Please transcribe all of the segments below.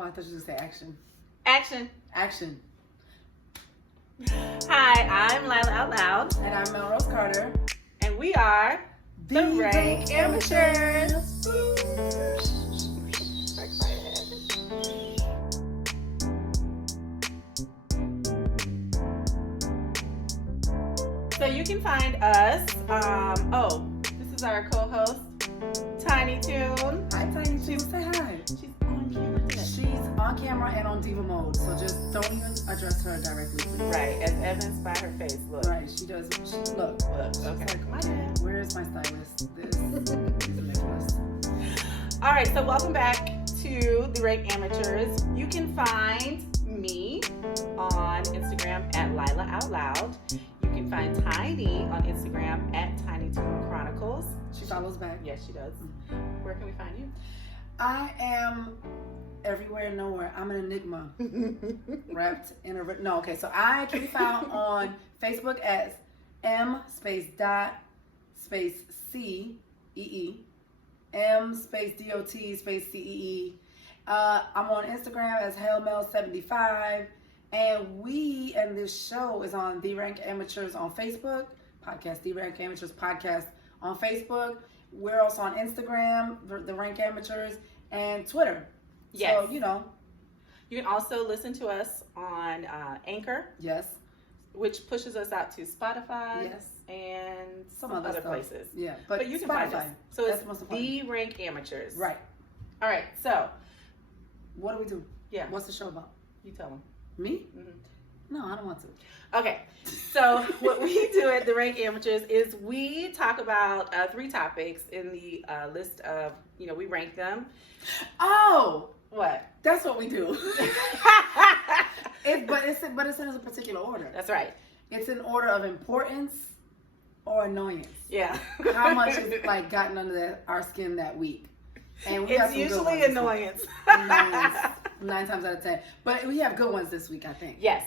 Oh, I thought you were going to say action. Action. Action. Hi, I'm Lila Out Loud. And I'm Melrose Carter. And we are The Rank Amateurs. So you can find us, this is our co-host, Tiny Toon. Hi, Tiny Toon. Say hi. She's on camera today. She's on camera and on diva mode, so just don't even address her directly, please. Right, as evidenced by her face. Look. Right, she does. Look. Look, okay. Like, My bad. where's my stylist? This is ridiculous. All right, so welcome back to The Rank Amateurs. You can find me on Instagram at Lila Out Loud. You can find Tiny on Instagram at Tiny Toon Chronicles. She follows back. Yes, she does. Where can we find you? I am everywhere and nowhere. I'm an enigma. Wrapped in a... No, okay. So I can be found on Facebook as M_C_EE. M_DOT_CEE. I'm on Instagram as HellMel75. And we and this show is on The Rank Amateurs on Facebook. Podcast, The Rank Amateurs Podcast on Facebook. We're also on Instagram, The Rank Amateurs, and Twitter. Yes. So, you know. You can also listen to us on Anchor. Yes. Which pushes us out to Spotify. Yes. And some other other stuff. places. Yeah. But you can find us. So That's it's The Rank Amateurs. Right. All right. So. What do we do? Yeah. What's the show about? You tell them. Me? Mm-hmm. No, I don't want to. Okay, so what we do at The Rank Amateurs is we talk about 3 topics in the list of, we rank them. Oh! What? That's what we do. But it's in a particular order. That's right. It's in order of importance or annoyance. Yeah. How much has gotten under our skin that week? And we it's usually annoyance. 9 times out of 10. But we have good ones this week, I think. Yes.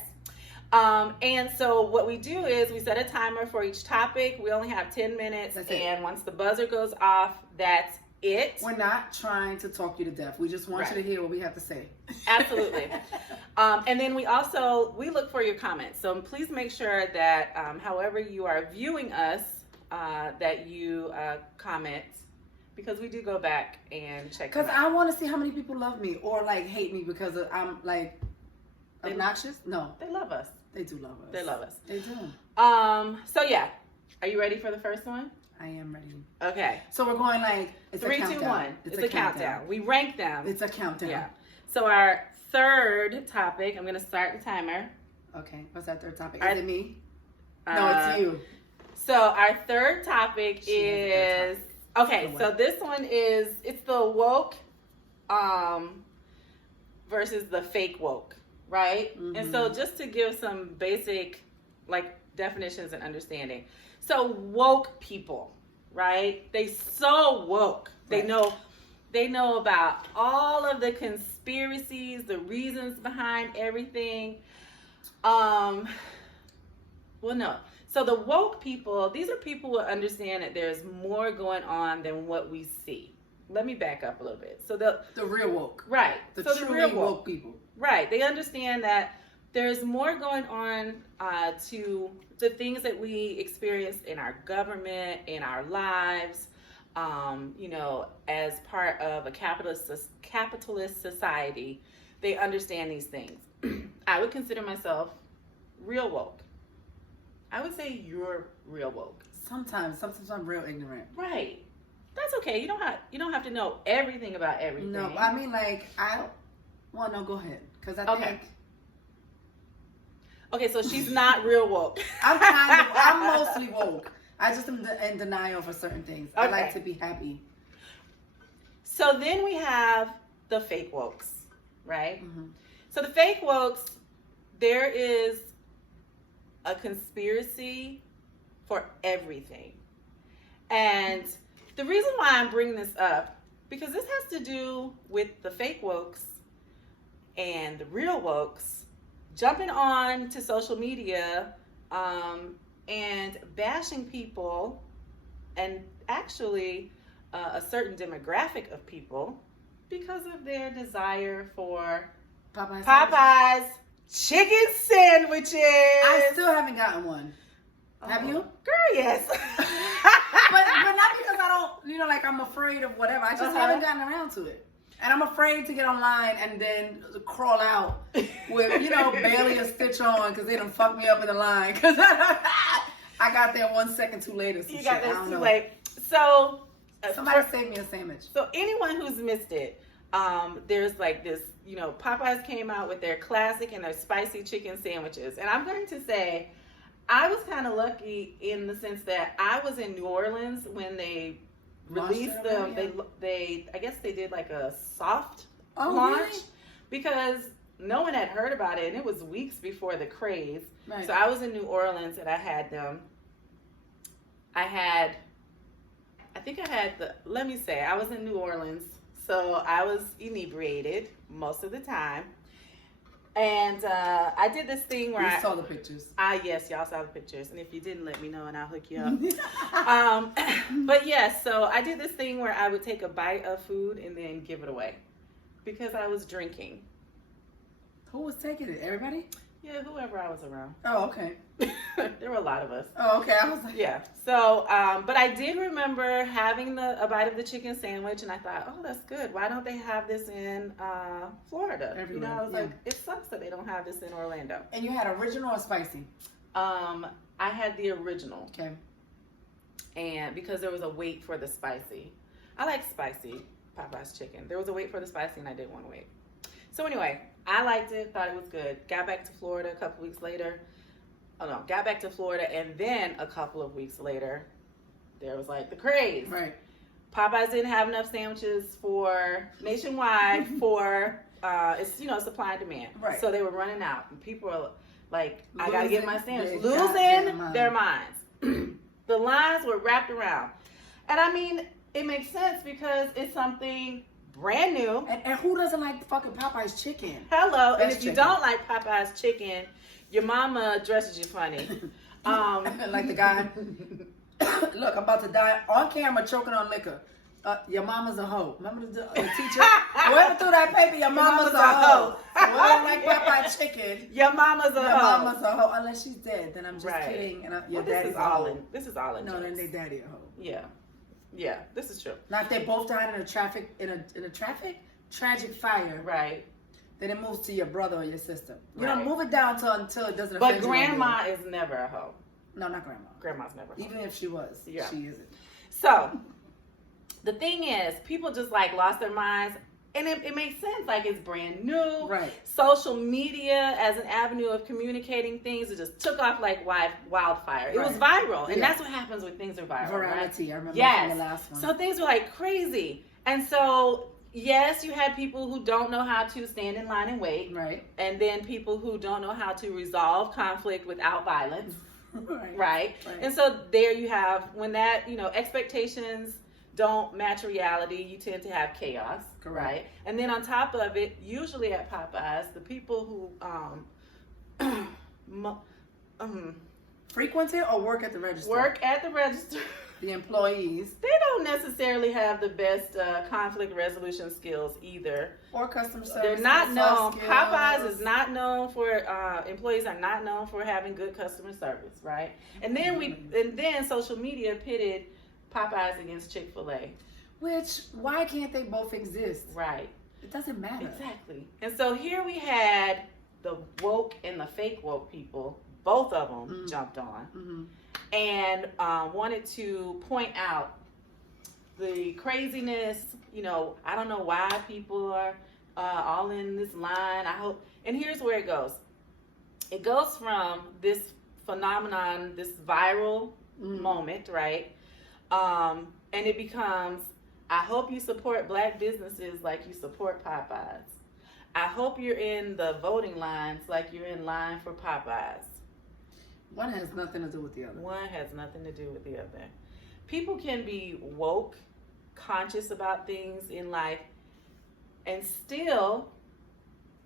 And so what we do is we set a timer for each topic. We only have 10 minutes. And once the buzzer goes off, that's it. We're not trying to talk you to death. We just want you to hear what we have to say. Absolutely. And then we look for your comments. So please make sure that however you are viewing us, that you comment. Because we do go back and check. Because I want to see how many people love me or hate me because I'm obnoxious. No, they love us. They do love us. They love us. They do. So yeah, are you ready for the first one? I am ready. Okay. So we're going it's 3, a 2, 1. It's a countdown. We rank them. It's a countdown. Yeah. So our third topic. I'm going to start the timer. Okay. What's that third topic? Is it me? No, it's you. So our third topic is. Okay, so this one it's the woke versus the fake woke, right? Mm-hmm. And so just to give some basic definitions and understanding. So woke people, right? They so woke. Right. They know about all of the conspiracies, the reasons behind everything. Well, no. So the woke people, these are people who understand that there's more going on than what we see. Let me back up a little bit. So the real woke. Right. The so truly the real woke people. Right. They understand that there's more going on to the things that we experience in our government, in our lives, as part of a capitalist society. They understand these things. I would consider myself real woke. I would say you're real woke. Sometimes I'm real ignorant. Right. That's okay. You don't have to know everything about everything. No, I mean no, go ahead. Because I think. Okay, so she's not real woke. I'm mostly woke. I just am in denial for certain things. Okay. I like to be happy. So then we have the fake wokes, right? Mm-hmm. So the fake wokes, there is a conspiracy for everything. And the reason why I'm bringing this up, because this has to do with the fake wokes and the real wokes jumping on to social media and bashing people, and actually a certain demographic of people Because of their desire for Popeyes chicken sandwiches. I still haven't gotten one. Have you? Girl, yes. but not because I don't, like I'm afraid of whatever. I just haven't gotten around to it. And I'm afraid to get online and then crawl out with, barely a stitch on because they done fucked me up in the line. Because I got there 1 second too late or some You shit. got there too late. So, somebody save me a sandwich. So anyone who's missed it, there's like this, Popeyes came out with their classic and their spicy chicken sandwiches. And I'm going to say, I was kind of lucky in the sense that I was in New Orleans when they released them. They I guess they did like a soft launch, really? Because no one had heard about it and it was weeks before the craze. Right. So I was in New Orleans and I had them. I was in New Orleans, so I was inebriated most of the time. And I did this thing where I saw the pictures. Yes, y'all saw the pictures. And if you didn't, let me know and I'll hook you up. But yes, so I did this thing where I would take a bite of food and then give it away because I was drinking. Who was taking it? Everybody? Yeah, whoever I was around. Oh, okay. There were a lot of us. Oh, okay. I was like, yeah. So, but I did remember having a bite of the chicken sandwich, and I thought, oh, that's good. Why don't they have this in Florida? Everywhere. I was like, it sucks that they don't have this in Orlando. And you had original or spicy? I had the original. Okay. And because there was a wait for the spicy. I like spicy Popeye's chicken. There was a wait for the spicy, and I didn't want to wait. So anyway, I liked it, thought it was good. Got back to Florida a couple weeks later. Got back to Florida, and then a couple of weeks later, there was like the craze. Right. Popeyes didn't have enough sandwiches for nationwide for it's supply and demand. Right. So they were running out, and people were like, "I gotta get my sandwich." Losing their minds. The lines were wrapped around, and I mean, it makes sense because it's something brand new. And who doesn't like fucking Popeye's chicken? Hello. Best and if chicken. you don't like Popeye's chicken, your mama dresses you funny. Like the guy. Look, I'm about to die on camera choking on liquor. Your mama's a hoe. Remember the teacher? Whoever threw that paper, your mama's a hoe. So whoever like Popeye's chicken, your mama's a hoe. Your mama's a hoe. Unless she's dead, then I'm just Right. kidding. And Well, this is all in. No, jokes. then they daddy a hoe. Yeah, this is true. Now if they both died in a tragic fire, Right. then it moves to your brother or your sister. You Right. don't move it down until it doesn't. But offend you grandma anymore. is never a hoe. No, not grandma. Grandma's never a hoe. Even if she was, Yeah. she isn't. So, the thing is, people just like lost their minds. And it makes sense. Like, it's brand new. Right. Social media as an avenue of communicating things, it just took off like wildfire. It was viral. And that's what happens when things are viral. Virality. Right? I remember yes. from the last one. So things were like crazy. And so, yes, you had people who don't know how to stand in line and wait. Right. And then people who don't know how to resolve conflict without violence. Right. And so there you have, when that, expectations don't match reality, you tend to have chaos. Correct. Right? And then on top of it, usually at Popeyes, the people who frequent it or work at the register? work at the register, The employees. they don't necessarily have the best conflict resolution skills either. Or customer service. They're not or known. soft skills. Popeyes is not known for employees are not known for having good customer service, right? And then social media pitted Popeyes against Chick-fil-A. Which, why can't they both exist? Right. It doesn't matter. Exactly. And so here we had the woke and the fake woke people, both of them jumped on and wanted to point out the craziness. I don't know why people are all in this line. And here's where it goes. It goes from this phenomenon, this viral moment, right? And it becomes, I hope you support black businesses like you support Popeyes. I hope you're in the voting lines like you're in line for Popeyes. One has nothing to do with the other. One has nothing to do with the other. People can be woke, conscious about things in life, and still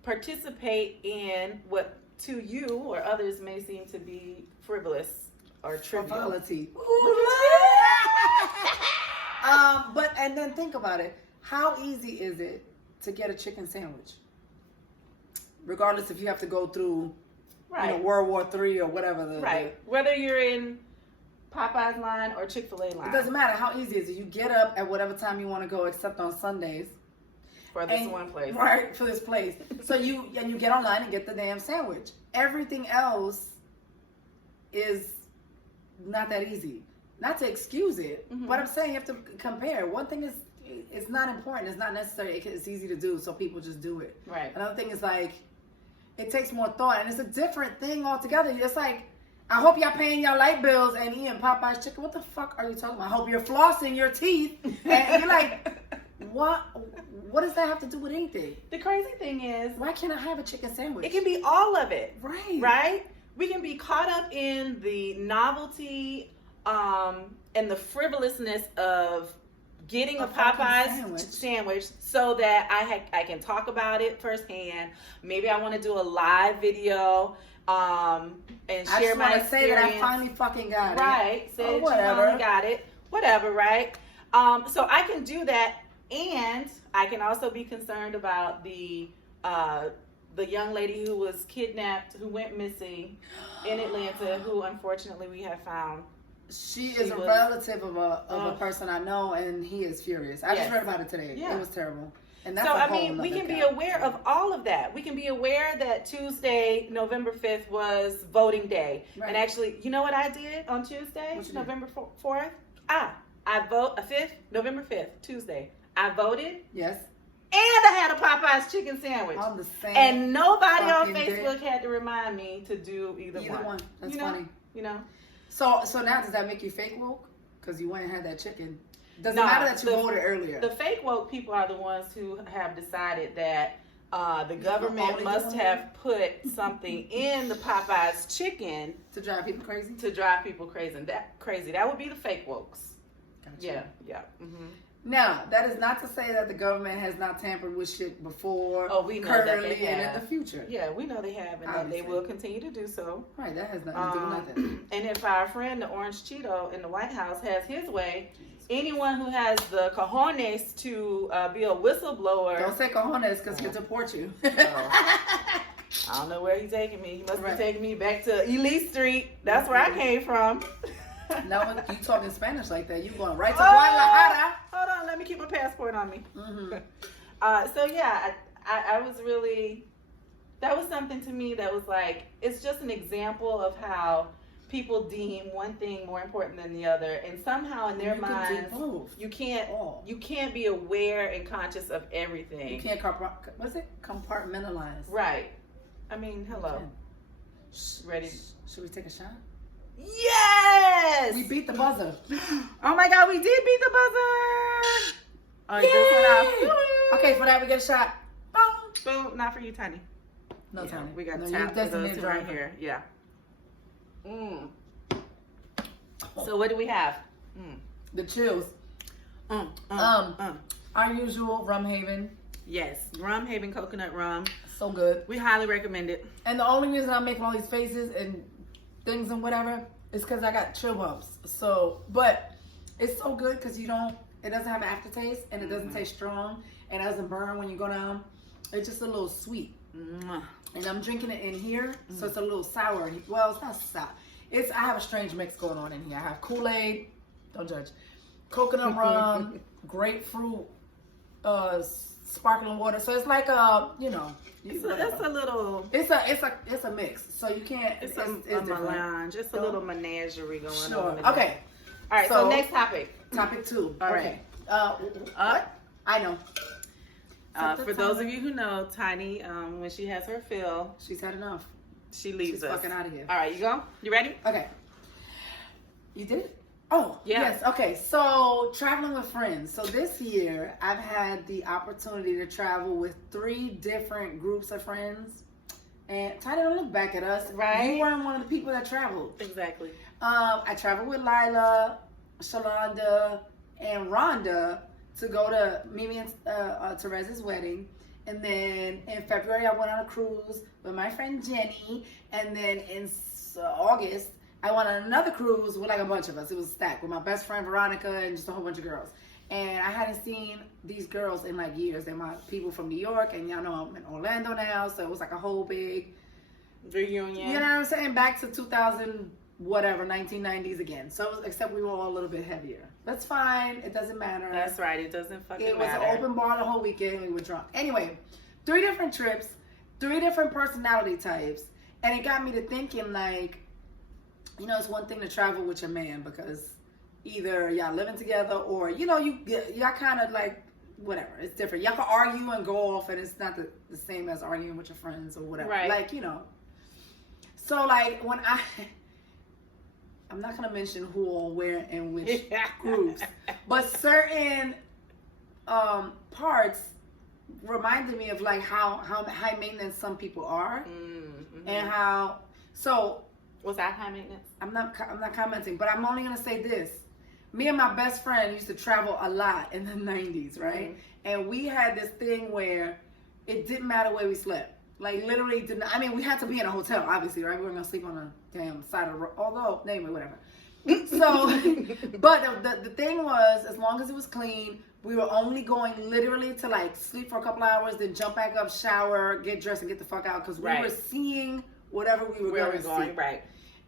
participate in what to you or others may seem to be frivolous or trivial. Frivolity. And then think about it. How easy is it to get a chicken sandwich, regardless if you have to go through, World War III or whatever. Whether you're in Popeye's line or Chick-fil-A line. It doesn't matter. How easy is it? You get up at whatever time you want to go, except on Sundays. For this one place. Right, for this place. So you get online and get the damn sandwich. Everything else is not that easy. Not to excuse it, but I'm saying you have to compare. One thing is, it's not important. It's not necessary. It's easy to do, so people just do it. Right. Another thing is like, it takes more thought, and it's a different thing altogether. It's like, I hope y'all paying your light bills and eating Popeye's chicken. What the fuck are you talking about? I hope you're flossing your teeth. And you're like, what does that have to do with anything? The crazy thing is, why can't I have a chicken sandwich? It can be all of it. Right. Right? We can be caught up in the novelty and the frivolousness of getting a Popeye's sandwich so that I can talk about it firsthand. Maybe I want to do a live video and share my experience. Say that I finally fucking got it. Right. Say that you finally got it. Whatever, right? So I can do that, and I can also be concerned about the young lady who was kidnapped, who went missing in Atlanta, who unfortunately we have found. She is a relative of a person I know, and he is furious. I just read about it today. Yeah. It was terrible. And that's we can be aware of all of that. We can be aware that Tuesday, November 5th was voting day. Right. And actually, you know what I did on Tuesday, November 4th? November 5th, Tuesday. I voted. Yes. And I had a Popeye's chicken sandwich. On the same and nobody on Facebook had to remind me to do either one. That's funny. You know? So now does that make you fake woke? Because you went and had that chicken. Doesn't matter that you voted earlier. The fake woke people are the ones who have decided that the government must have put something in the Popeye's chicken to drive people crazy. That would be the fake wokes. Gotcha. Yeah. Mm-hmm. Now, that is not to say that the government has not tampered with shit before, we know currently, that they have. and in the future. Yeah, we know they have, and that they will continue to do so. Right, that has nothing to do with nothing. And if our friend, the Orange Cheeto in the White House, has his way, anyone who has the cojones to be a whistleblower. Don't say cojones, because he'll deport you. I don't know where he's taking me. He must be taking me back to Elite Street. That's where I came from. No, you talking Spanish like that. You going right to Guadalajara. Hold on, let me keep my passport on me. Mm-hmm. I was really, that was something to me that was like, it's just an example of how people deem one thing more important than the other, and somehow in their minds, you can't be aware and conscious of everything. You can't compartmentalize. Right. I mean, hello. Ready? Should we take a shot? Yes! We beat the buzzer. Oh my God, we did beat the buzzer! All right, okay, for that we get a shot. Boom. Not for you, Tiny. No, Tiny. We got tap for those two right here. Yeah. So what do we have? The chills. Our usual Rum Haven. Yes, Rum Haven coconut rum. So good. We highly recommend it. And the only reason I'm making all these faces and things and whatever is because I got chill bumps. So, but it's so good because it doesn't have aftertaste, and it doesn't taste strong, and it doesn't burn when you go down. It's just a little sweet. And I'm drinking it in here, so it's a little sour. Well, it's not sour. I have a strange mix going on in here. I have Kool-Aid, don't judge, coconut rum, grapefruit, sparkling water. So it's like it's a mix. So you can't. It's a melange. It's a little menagerie going on. Okay. All right. So next topic. Topic 2. All right. What? I know. For those of you who know, Tiny, when she has her fill, she's had enough. She leaves us. She's fucking out of here. All right, you go? You ready? Okay. You did it? Oh, yes. Okay, so traveling with friends. So this year, I've had the opportunity to travel with 3 different groups of friends. And Tiny, don't look back at us. Right. You weren't one of the people that traveled. Exactly. I traveled with Lila, Shalonda, and Rhonda to go to Mimi and Teresa's wedding. And then in February, I went on a cruise with my friend Jenny. And then in August, I went on another cruise with like a bunch of us. It was stacked with my best friend Veronica and just a whole bunch of girls. And I hadn't seen these girls in like years. They're my people from New York, and y'all know I'm in Orlando now, so it was like a whole big reunion. You know what I'm saying? Back to 2000, whatever, 1990s again. So, it was, except we were all a little bit heavier. That's fine. It doesn't matter. That's right. It doesn't fucking matter. It was an open bar the whole weekend. We were drunk. Anyway, 3 different trips, 3 different personality types, and it got me to thinking like, you know, it's one thing to travel with your man because either y'all living together or, you know, y'all kind of like, whatever. It's different. Y'all can argue and go off and it's not the same as arguing with your friends or whatever. Right. Like, you know. So, like, when I'm not going to mention who or where and which groups, but certain parts reminded me of, like, how high maintenance some people are. Mm-hmm. And how, so. Was that high maintenance? I'm not commenting, but I'm only going to say this. Me and my best friend used to travel a lot in the 90s, right? Mm-hmm. And we had this thing where it didn't matter where we slept. Like, literally didn't. I mean, we had to be in a hotel, obviously, right? We weren't going to sleep on a damn side of the road. Although, anyway, whatever. So, but the thing was, as long as it was clean, we were only going literally to, like, sleep for a couple hours, then jump back up, shower, get dressed, and get the fuck out. Because we were seeing whatever we were going to see. Right.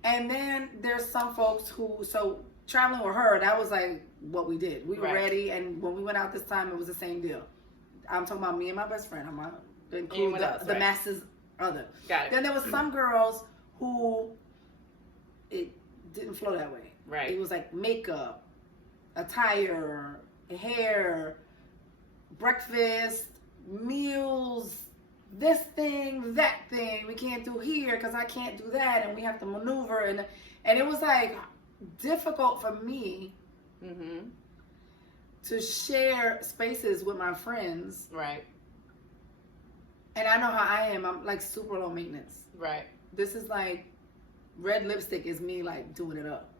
And then there's some folks who, so traveling with her, that was like what we did. We were ready, and when we went out this time, it was the same deal. I'm talking about me and my best friend. I'm not include the masses other. Got it. Then there was some girls who it didn't flow that way. Right. It was like makeup, attire, hair, breakfast, meals, this thing, that thing, we can't do here because I can't do that, and we have to maneuver, and it was like difficult for me to share spaces with my friends. Right. And I know how I am. I'm like super low maintenance. Right. This is like red lipstick is me like doing it up.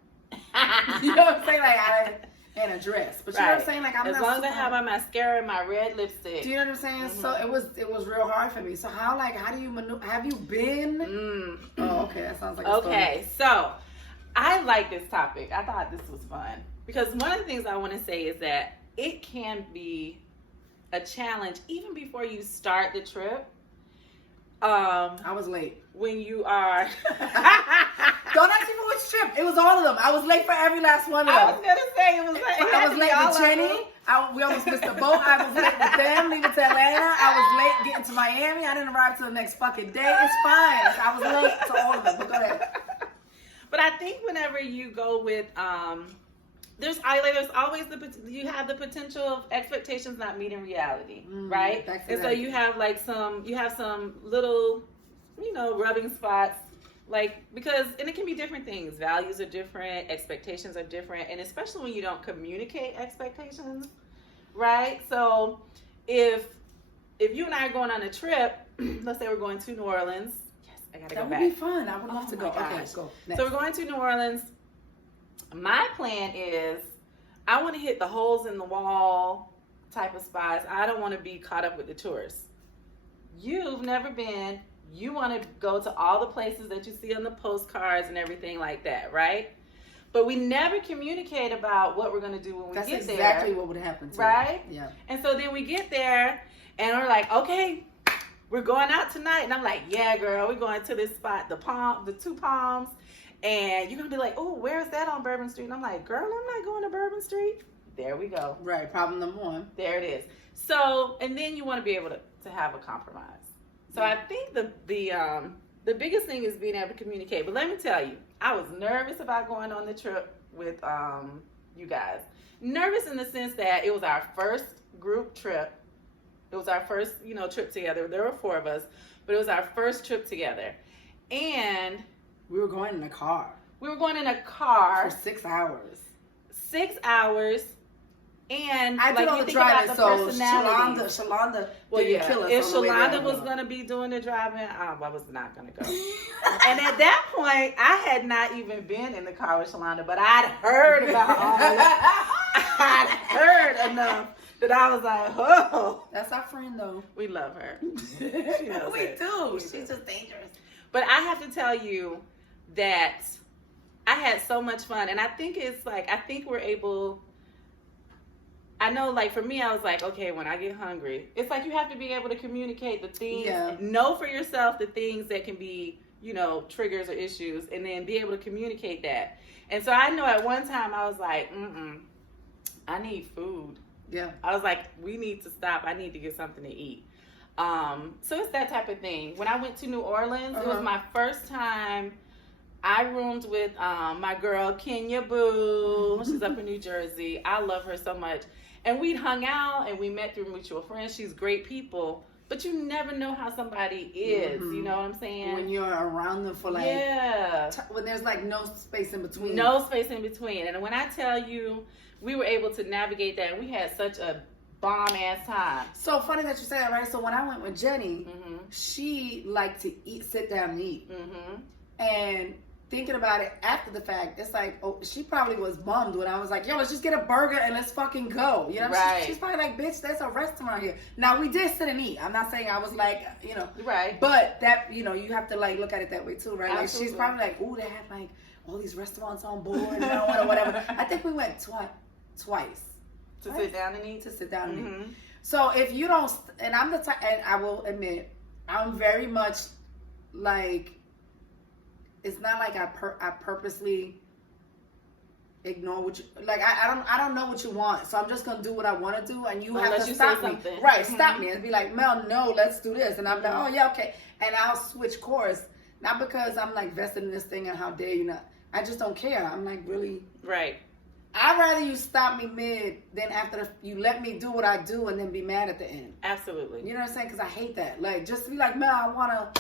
You know what I'm saying? Like and a dress, but you know what I'm saying? Like I'm as not long as I have my mascara and my red lipstick. Do you know what I'm saying? Mm-hmm. So it was real hard for me. So how do you maneuver? Have you been? Oh, okay, that sounds like a okay. So I like this topic. I thought this was fun because one of the things I want to say is that it can be a challenge even before you start the trip. I was late. When you are Don't ask me for which trip. It was all of them. I was late for every last one of them. I was gonna say it was like I was late with Jenny. We almost missed the boat. I was late with them leaving to Atlanta. I was late getting to Miami. I didn't arrive till the next fucking day. It's fine. I was late to all of them. But go ahead. But I think whenever you go with there's always you have the potential of expectations not meeting reality, right? And so you have some little, rubbing spots, because it can be different things. Values are different, expectations are different, and especially when you don't communicate expectations, right? So if you and I are going on a trip, let's say we're going to New Orleans. Yes, I gotta go back. That would be fun. I would love to go. Okay, go. Next. So we're going to New Orleans. My plan is I want to hit the holes in the wall type of spots. I don't want to be caught up with the tourists. You've never been. You want to go to all the places that you see on the postcards and everything like that, right? But we never communicate about what we're going to do when we get there. That's exactly what would happen too. Right? Yeah. And so then we get there and we're like, okay, we're going out tonight. And I'm like, yeah, girl, we're going to this spot, the Two Palms. And you're going to be like, oh, where is that on Bourbon Street? And I'm like, girl, I'm not going to Bourbon Street. There we go. Right. Problem number one. There it is. So, and then you want to be able to have a compromise. So I think the biggest thing is being able to communicate. But let me tell you, I was nervous about going on the trip with you guys. Nervous in the sense that it was our first group trip. It was our first, trip together. There were 4 of us, but it was our first trip together. And we were going in a car. We were going in a car. For 6 hours. 6 hours. And I did all the driving, so Shalonda didn't kill us. If Shalonda was going to be doing the driving, I was not going to go. And at that point, I had not even been in the car with Shalonda, but I'd heard about all that. I'd heard enough that I was like, oh. That's our friend, though. We love her. We do. She's just dangerous. But I have to tell you that I had so much fun. And I think we're able I know, like, for me, I was like, okay, when I get hungry, it's like you have to be able to communicate the things, know for yourself the things that can be, you know, triggers or issues, and then be able to communicate that. And so I know at one time I was like, I need food. Yeah. I was like, we need to stop. I need to get something to eat. So it's that type of thing. When I went to New Orleans, it was my first time. I roomed with my girl, Kenya Boo. She's up in New Jersey. I love her so much. And we'd hung out and we met through mutual friends. She's great people. But you never know how somebody is. You know what I'm saying? When you're around them for like... Yeah. When there's like no space in between. No space in between. And when I tell you, we were able to navigate that. And we had such a bomb-ass time. So funny that you say that, right? So when I went with Jenny, she liked to sit down and eat. And... thinking about it after the fact, it's like, oh, she probably was bummed when I was like, yo, let's just get a burger and let's fucking go. You know, right. She's probably like, bitch, there's a restaurant here. Now, we did sit and eat. I'm not saying I was like, you know. Right. But that, you know, you have to like look at it that way too, right? Absolutely. Like, she's probably like, ooh, they have like all these restaurants on board and whatever. I think we went twice. To sit down and eat? To sit down and eat. So if you don't, and I'm the type, and I will admit, I'm very much like, it's not like I purposely ignore what you like. I don't know what you want, so I'm just gonna do what I want to do, and you have to stop me. Right, stop me and be like, Mel, no, let's do this, and I'm like, oh yeah, okay, and I'll switch course, not because I'm like vested in this thing and how dare you not. I just don't care. I'm like really right. I'd rather you stop me mid than after you let me do what I do and then be mad at the end. Absolutely. You know what I'm saying? Because I hate that. Like, just to be like, Mel, I wanna.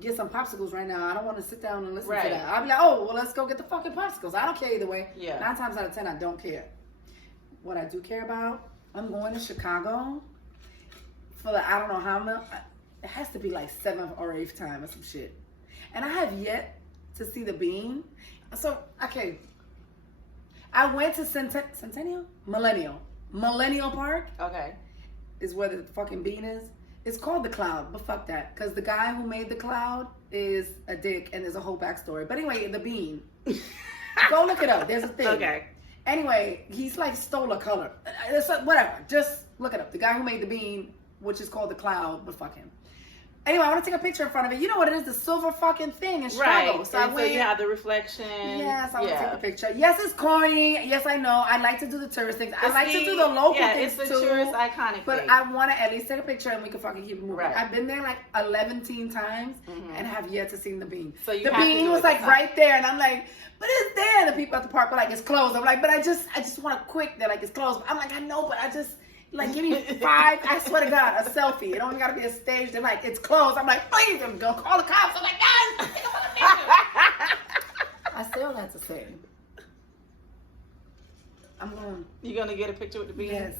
Get some popsicles right now. I don't want to sit down and listen to that. I'll be like, oh, well, let's go get the fucking popsicles. I don't care either way. Yeah. 9 times out of 10, I don't care. What I do care about, I'm going to Chicago for the, I don't know how much, it has to be like 7th or 8th time or some shit. And I have yet to see the Bean. So, okay. I went to Centennial? Millennial Park. Okay. Is where the fucking Bean is. It's called The Cloud, but fuck that. Because the guy who made The Cloud is a dick, and there's a whole backstory. But anyway, the Bean. Go look it up. There's a thing. Okay. Anyway, he's like stole a color. It's whatever. Just look it up. The guy who made the Bean, which is called The Cloud, but fuck him. Anyway, I want to take a picture in front of it. You know what it is? The silver fucking thing in Chicago. Right. So you have the reflection. Yes, I want to take a picture. Yes, it's corny. Yes, I know. I like to do the tourist things. I like to do the local things too. It's the tourist iconic But thing. I want to at least take a picture and we can fucking keep it moving. Right. I've been there like 11 times and have yet to see the Bean. So you the have Bean to was like right there, and I'm like, but it's there. The people at the park were like, it's closed. I'm like, but I just want a quick. They're like, it's closed. I'm like, I know, but I just. Like, give me 5, I swear to God, a selfie. It only got to be a stage. They're like, it's closed. I'm like, please, I'm going to call the cops. I'm like, guys, I don't want to picture. I still have to say. I'm going. You're going to get a picture with the Bean? Yes.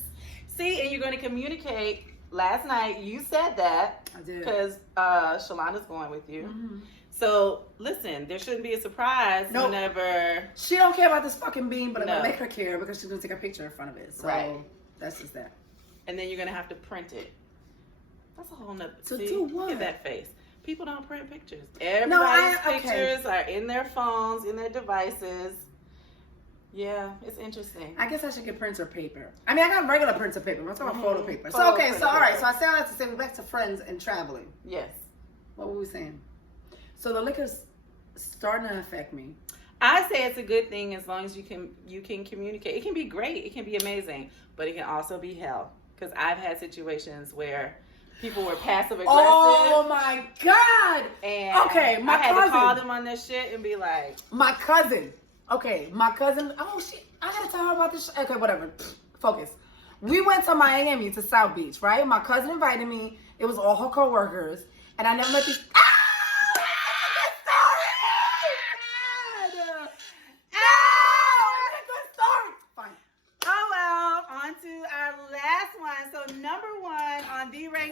See, and you're going to communicate. Last night, you said that. I did. Because Shalonda's going with you. Mm-hmm. So, listen, there shouldn't be a surprise whenever... She don't care about this fucking Bean, but I'm going to make her care because she's going to take a picture in front of it. So, that's just that. And then you're going to have to print it. That's a whole nother... To do what? Look at that face. People don't print pictures. Everybody's pictures are in their phones, in their devices. Yeah, it's interesting. I guess I should get printer paper. I mean, I got regular printer paper. I'm talking about photo paper. So, all right. So I say all that to say we're back to friends and traveling. Yes. What were we saying? So the liquor's starting to affect me. I say it's a good thing as long as you can communicate. It can be great. It can be amazing. But it can also be hell. Because I've had situations where people were passive aggressive. Oh my God! And my I had cousin. to call them on this shit and be like, my cousin. Oh shit! I gotta tell her about this. Okay, whatever. Focus. We went to Miami to South Beach, right? My cousin invited me. It was all her coworkers, and I never met these.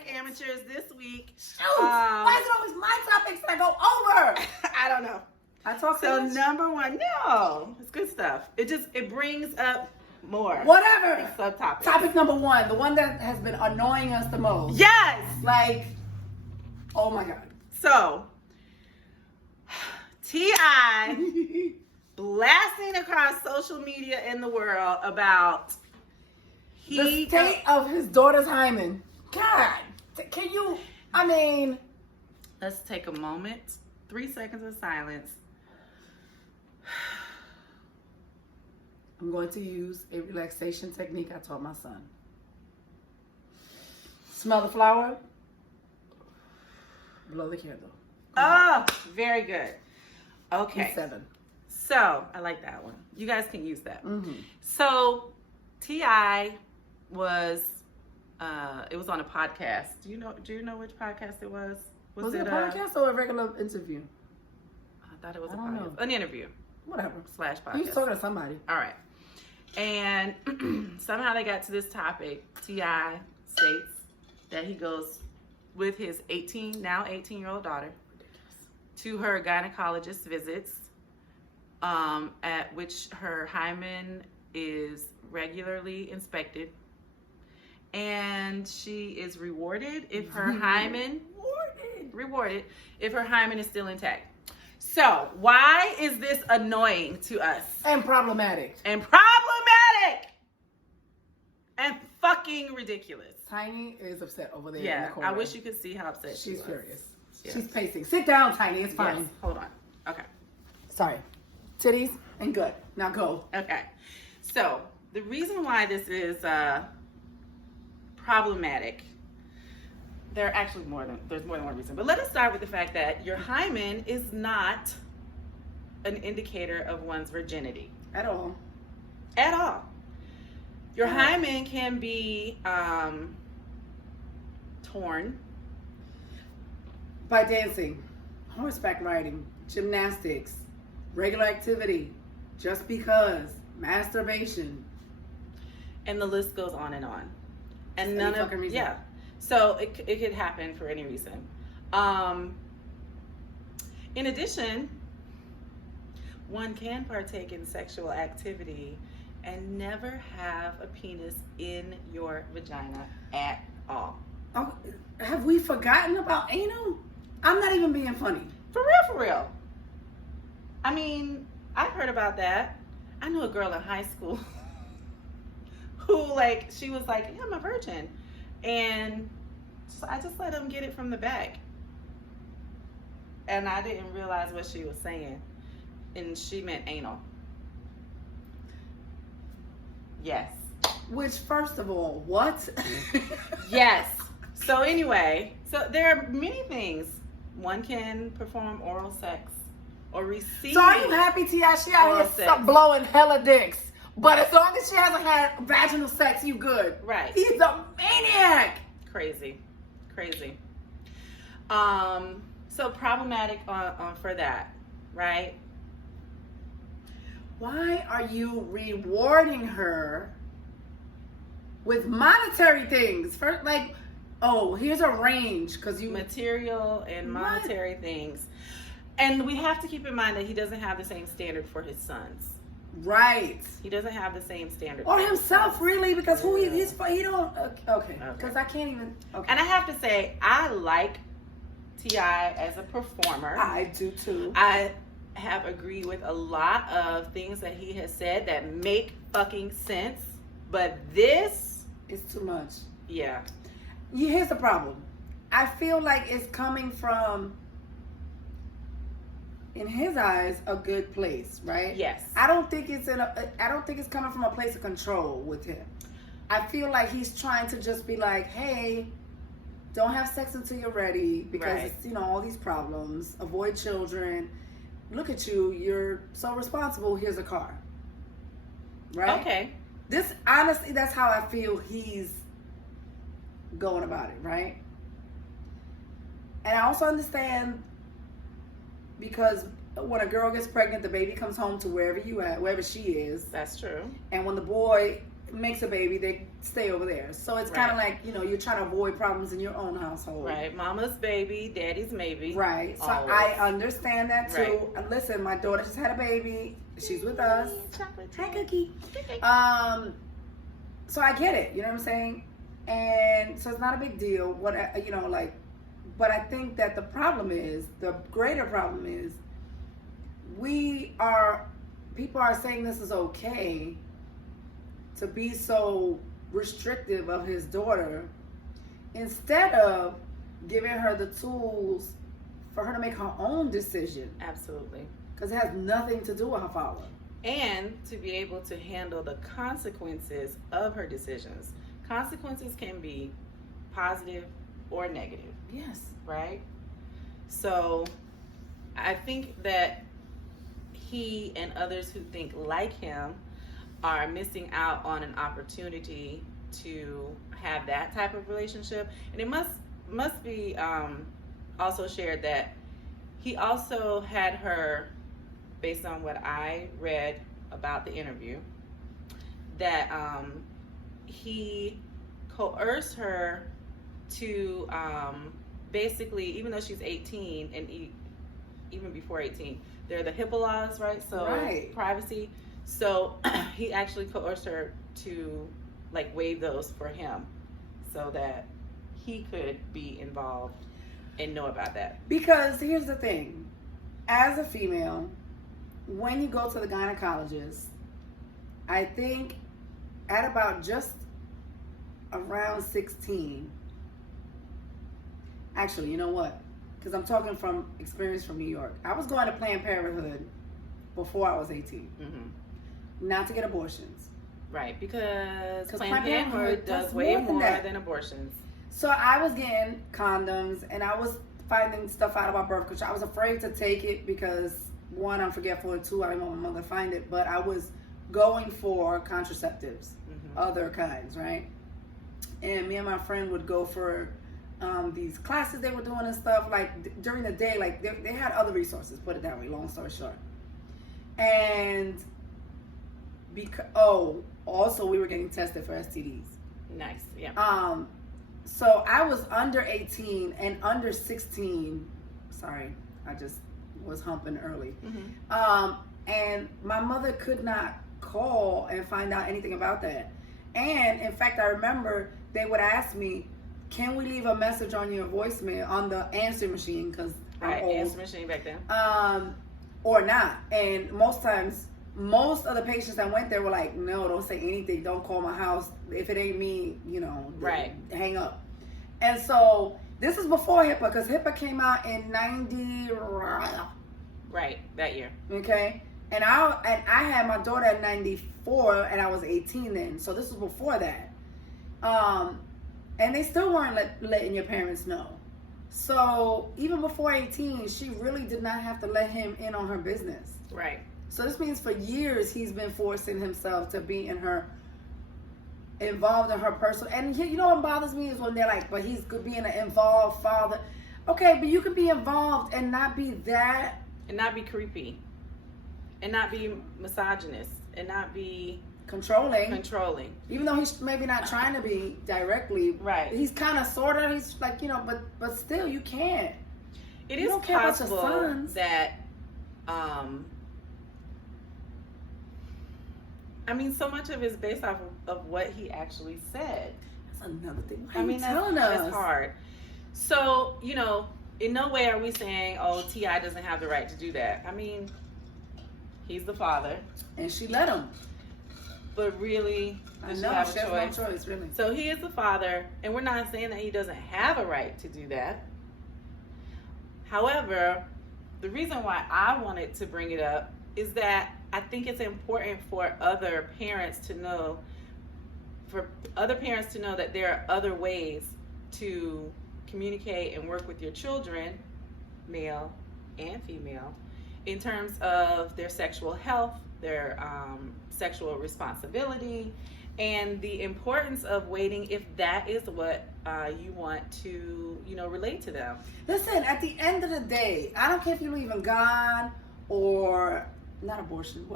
Amateurs this week. Why is it always my topics that go over? I don't know. I talk so much? Number one, no, it's good stuff. It brings up more. Whatever. Subtopic. Topic number 1, the one that has been annoying us the most. Yes. Like, oh my God. So, T.I. blasting across social media in the world about The state of his daughter's hymen. God, can you? I mean, let's take a moment. 3 seconds of silence. I'm going to use a relaxation technique I taught my son. Smell the flower. Blow the candle. Oh, very good. Okay. 7. So, I like that one. You guys can use that. Mm-hmm. So, T.I. was, it was on a podcast. Do you know which podcast it was? Was it a podcast or a regular interview? I thought it was I don't know. an interview. Whatever. / podcast. He was talking to somebody. All right. And somehow they got to this topic. T.I. states that he goes with his 18-year-old daughter to her gynecologist visits, at which her hymen is regularly inspected. And she is rewarded if her hymen if her hymen is still intact. So, why is this annoying to us? And problematic. And fucking ridiculous. Tiny is upset over there in Yeah, the corner. I wish you could see how upset she was. She's furious. Yes. She's pacing. Sit down, Tiny. It's fine. Yes, hold on. Okay. Sorry. Titties and good. Now go. Okay. So, the reason why this is problematic, there's more than one reason. But let us start with the fact that your hymen is not an indicator of one's virginity. At all. At all. Your hymen can be torn by dancing, horseback riding, gymnastics, regular activity, just because, masturbation, and the list goes on and on. And none of reason. Yeah. So it could happen for any reason. In addition, one can partake in sexual activity and never have a penis in your vagina at all. Oh, have we forgotten about anal? I'm not even being funny. For real. I mean, I've heard about that. I knew a girl in high school who, she was like, yeah, I'm a virgin. And I just let him get it from the back. And I didn't realize what she was saying. And she meant anal. Yes. Which, first of all, what? Yes. So anyway, there are many things. One can perform oral sex or receive. So are you happy, T.I.? She out here blowing hella dicks. But as long as she hasn't had vaginal sex, you good. Right. He's a maniac. Crazy. So problematic for that, right? Why are you rewarding her with monetary things? First, here's a range because you material and monetary things, and we have to keep in mind that he doesn't have the same standard for his sons. Right. He doesn't have the same standard. Or himself, really, because he don't. Okay. Because I can't even. Okay. And I have to say, I like T.I. as a performer. I do too. I have agreed with a lot of things that he has said that make fucking sense, but this is too much. Yeah. Here's the problem. I feel like it's coming from, in his eyes, a good place, right? Yes. I don't think it's coming from a place of control with him. I feel like he's trying to just be like, hey, don't have sex until you're ready because it's, all these problems. Avoid children. Look at you. You're so responsible. Here's a car. Right? Okay. This, honestly, that's how I feel he's going about it, right? And I also understand because when a girl gets pregnant, the baby comes home to wherever she is. That's true. And when the boy makes a baby, they stay over there. So it's kind of like, you're trying to avoid problems in your own household. Right. Mama's baby, daddy's maybe. Right. So always. I understand that too. Right. And listen, my daughter just had a baby. She's with us. Hi, Cookie. So I get it. You know what I'm saying? And so it's not a big deal. But I think that the greater problem is, people are saying this is okay to be so restrictive of his daughter instead of giving her the tools for her to make her own decision. Absolutely. Because it has nothing to do with her father. And to be able to handle the consequences of her decisions. Consequences can be positive or negative. Yes. Right? So I think that he and others who think like him are missing out on an opportunity to have that type of relationship. And it must be also shared that he also had her, based on what I read about the interview, that he coerced her to basically, even though she's 18 and even before 18, they're the HIPAA laws, right? So right. Privacy. So he actually coerced her to like waive those for him so that he could be involved and know about that. Because here's the thing, as a female, when you go to the gynecologist, I think at about just around 16, actually, you know what? Because I'm talking from experience from New York. I was going to Planned Parenthood before I was 18. Mm-hmm. Not to get abortions. Right, because Planned Parenthood does way more than abortions. So I was getting condoms and I was finding stuff out about birth control. I was afraid to take it because, one, I'm forgetful, and two, I didn't want my mother to find it. But I was going for contraceptives, other kinds, right? And me and my friend would go for these classes they were doing and stuff. Like during the day, like they had other resources, put it that way, long story short. And also we were getting tested for STDs. Nice, yeah. So I was under 18 and under 16. Sorry, I just was humping early. Mm-hmm. And my mother could not call and find out anything about that. And in fact, I remember they would ask me, "Can we leave a message on your voicemail on the answer machine?" Because right, answer machine back then. Or not. And most times, most of the patients that went there were like, "No, don't say anything. Don't call my house. If it ain't me, right, hang up." And so this is before HIPAA, because HIPAA came out in 90. Right, that year. Okay, and I had my daughter in 94, and I was 18 then. So this was before that. And they still weren't letting your parents know. So even before 18, she really did not have to let him in on her business. Right. So this means for years he's been forcing himself to be involved in her personal. And you know what bothers me is when they're like, "But he's being an involved father." Okay, but you could be involved and not be that. And not be creepy. And not be misogynist. And not be controlling. Even though he's maybe not trying to be directly. Right. He's kind of, sort of, he's like, but still, you can't. It is possible that, so much of it is based off of what he actually said. That's another thing. That's hard. So, in no way are we saying, T.I. doesn't have the right to do that. He's the father. And she let him. But really, she has no choice, really. So he is the father, and we're not saying that he doesn't have a right to do that. However, the reason why I wanted to bring it up is that I think it's important for other parents to know that there are other ways to communicate and work with your children, male and female, in terms of their sexual health, their sexual responsibility, and the importance of waiting if that is what you want to, relate to them. Listen, at the end of the day, I don't care if you believe in God or not abortion.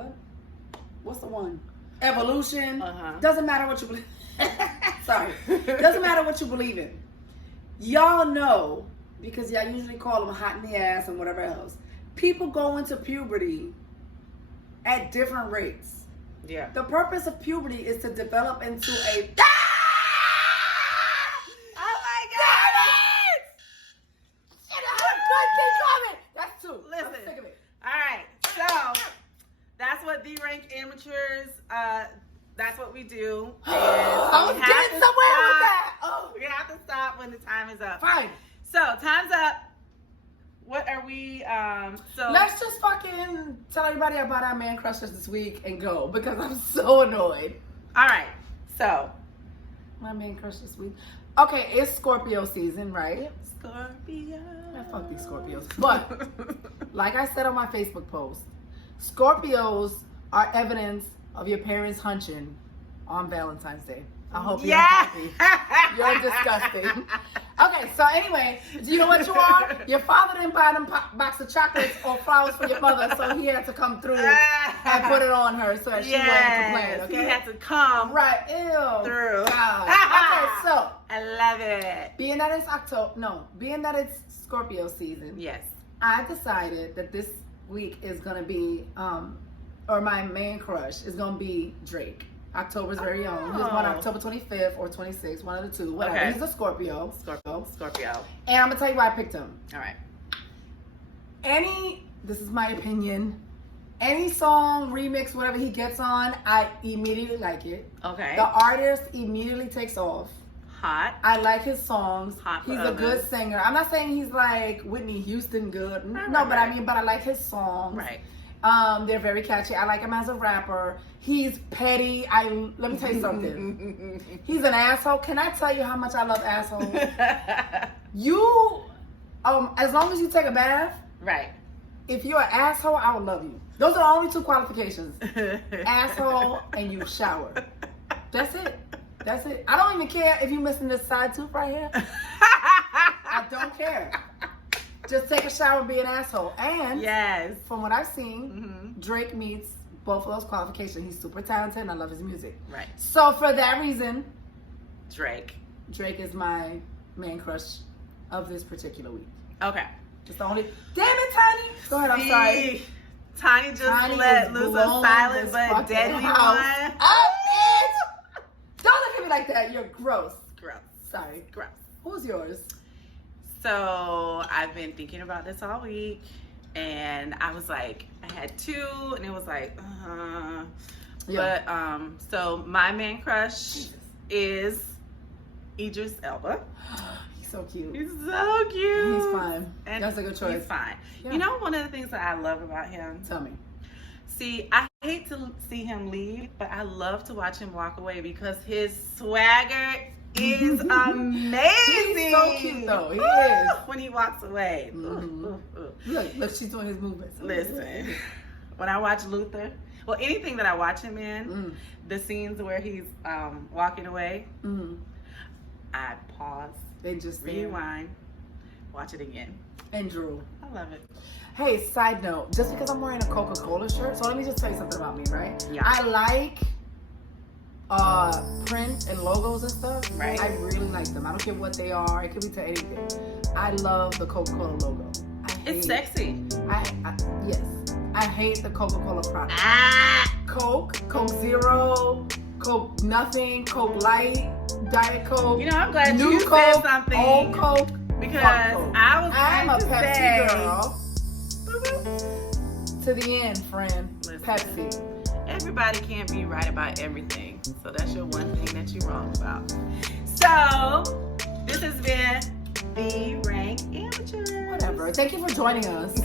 What's the one? Evolution. Doesn't matter what you believe. Sorry. Doesn't matter what you believe in. Y'all know, because y'all usually call them hot in the ass and whatever else. People go into puberty at different rates. Yeah. The purpose of puberty is to develop into a. Oh my God! That's two. Listen. I'm sick of it. All right. So that's what The Rank Amateurs that's what we do. And I was getting somewhere with that. Oh. We have to stop when the time is up. Fine. So, time's up. What are we, so. Let's just fucking tell everybody about our man crushes this week and go, because I'm so annoyed. All right. So. My man crush this week. Okay, it's Scorpio season, right? Scorpio. Fuck these Scorpios. But, like I said on my Facebook post, Scorpios are evidence of your parents hunching on Valentine's Day. I hope you're happy. You're disgusting. Okay, so anyway, do you know what you are? Your father didn't buy them box of chocolates or flowers for your mother, so he had to come through and put it on her so that she wouldn't complain, okay? He had to come through. God. Okay, so. I love it. Being that it's Scorpio season. Yes. I decided that this week is going to be, or my main crush is going to be Drake. October's very own. He's born October 25th or 26th, one of the two, whatever. Okay. He's a Scorpio. Scorpio. And I'm going to tell you why I picked him. All right. This is my opinion, any song, remix, whatever he gets on, I immediately like it. Okay. The artist immediately takes off. Hot. I like his songs. Hot. He's a good singer. I'm not saying he's like Whitney Houston good. But I like his songs. Right. They're very catchy. I like him as a rapper. He's petty. Let me tell you something. He's an asshole. Can I tell you how much I love assholes? As long as you take a bath. Right. If you're an asshole, I would love you. Those are the only two qualifications. Asshole and you shower. That's it. I don't even care if you're missing this side tooth right here. I don't care. Just take a shower and be an asshole. And yes, from what I've seen, Drake meets both of those qualifications. He's super talented and I love his music. Right. So for that reason, Drake is my man crush of this particular week. Okay. It's the only. Damn it, Tiny. Go ahead. I'm sorry. Tiny just let loose a silent but deadly one. Oh, bitch! Don't look at me like that. You're gross. Gross. Sorry. Gross. Who's yours? So I've been thinking about this all week, and I was like, I had two, and it was like, yeah. But so my man crush is Idris Elba. He's so cute. He's so cute. He's fine. And that's a good choice. He's fine. Yeah. You know, one of the things that I love about him. Tell me. See, I hate to see him leave, but I love to watch him walk away because his swagger is amazing. He's so cute, though. He is. When he walks away. Look, she's doing his movements. Listen, when I watch Luther, well, anything that I watch him in, the scenes where he's walking away, I pause, they just rewind, watch it again. And drool. I love it. Hey, side note, just because I'm wearing a Coca-Cola shirt, so let me just tell you something about me, right? Yeah. I like print and logos and stuff. Right. I really like them. I don't care what they are. It could be to anything. I love the Coca-Cola logo. It's sexy. Yes. I hate the Coca-Cola product. Coke Zero, Coke Nothing, Coke Light, Diet Coke. You know, I'm glad New you Coke, said something. Old Coke. Because Coke. I'm a Pepsi say, girl. To the end, friend. Listen, Pepsi. Everybody can't be right about everything. So that's your one thing that you're wrong about. So, this has been The Rank Amateur. Whatever. Thank you for joining us.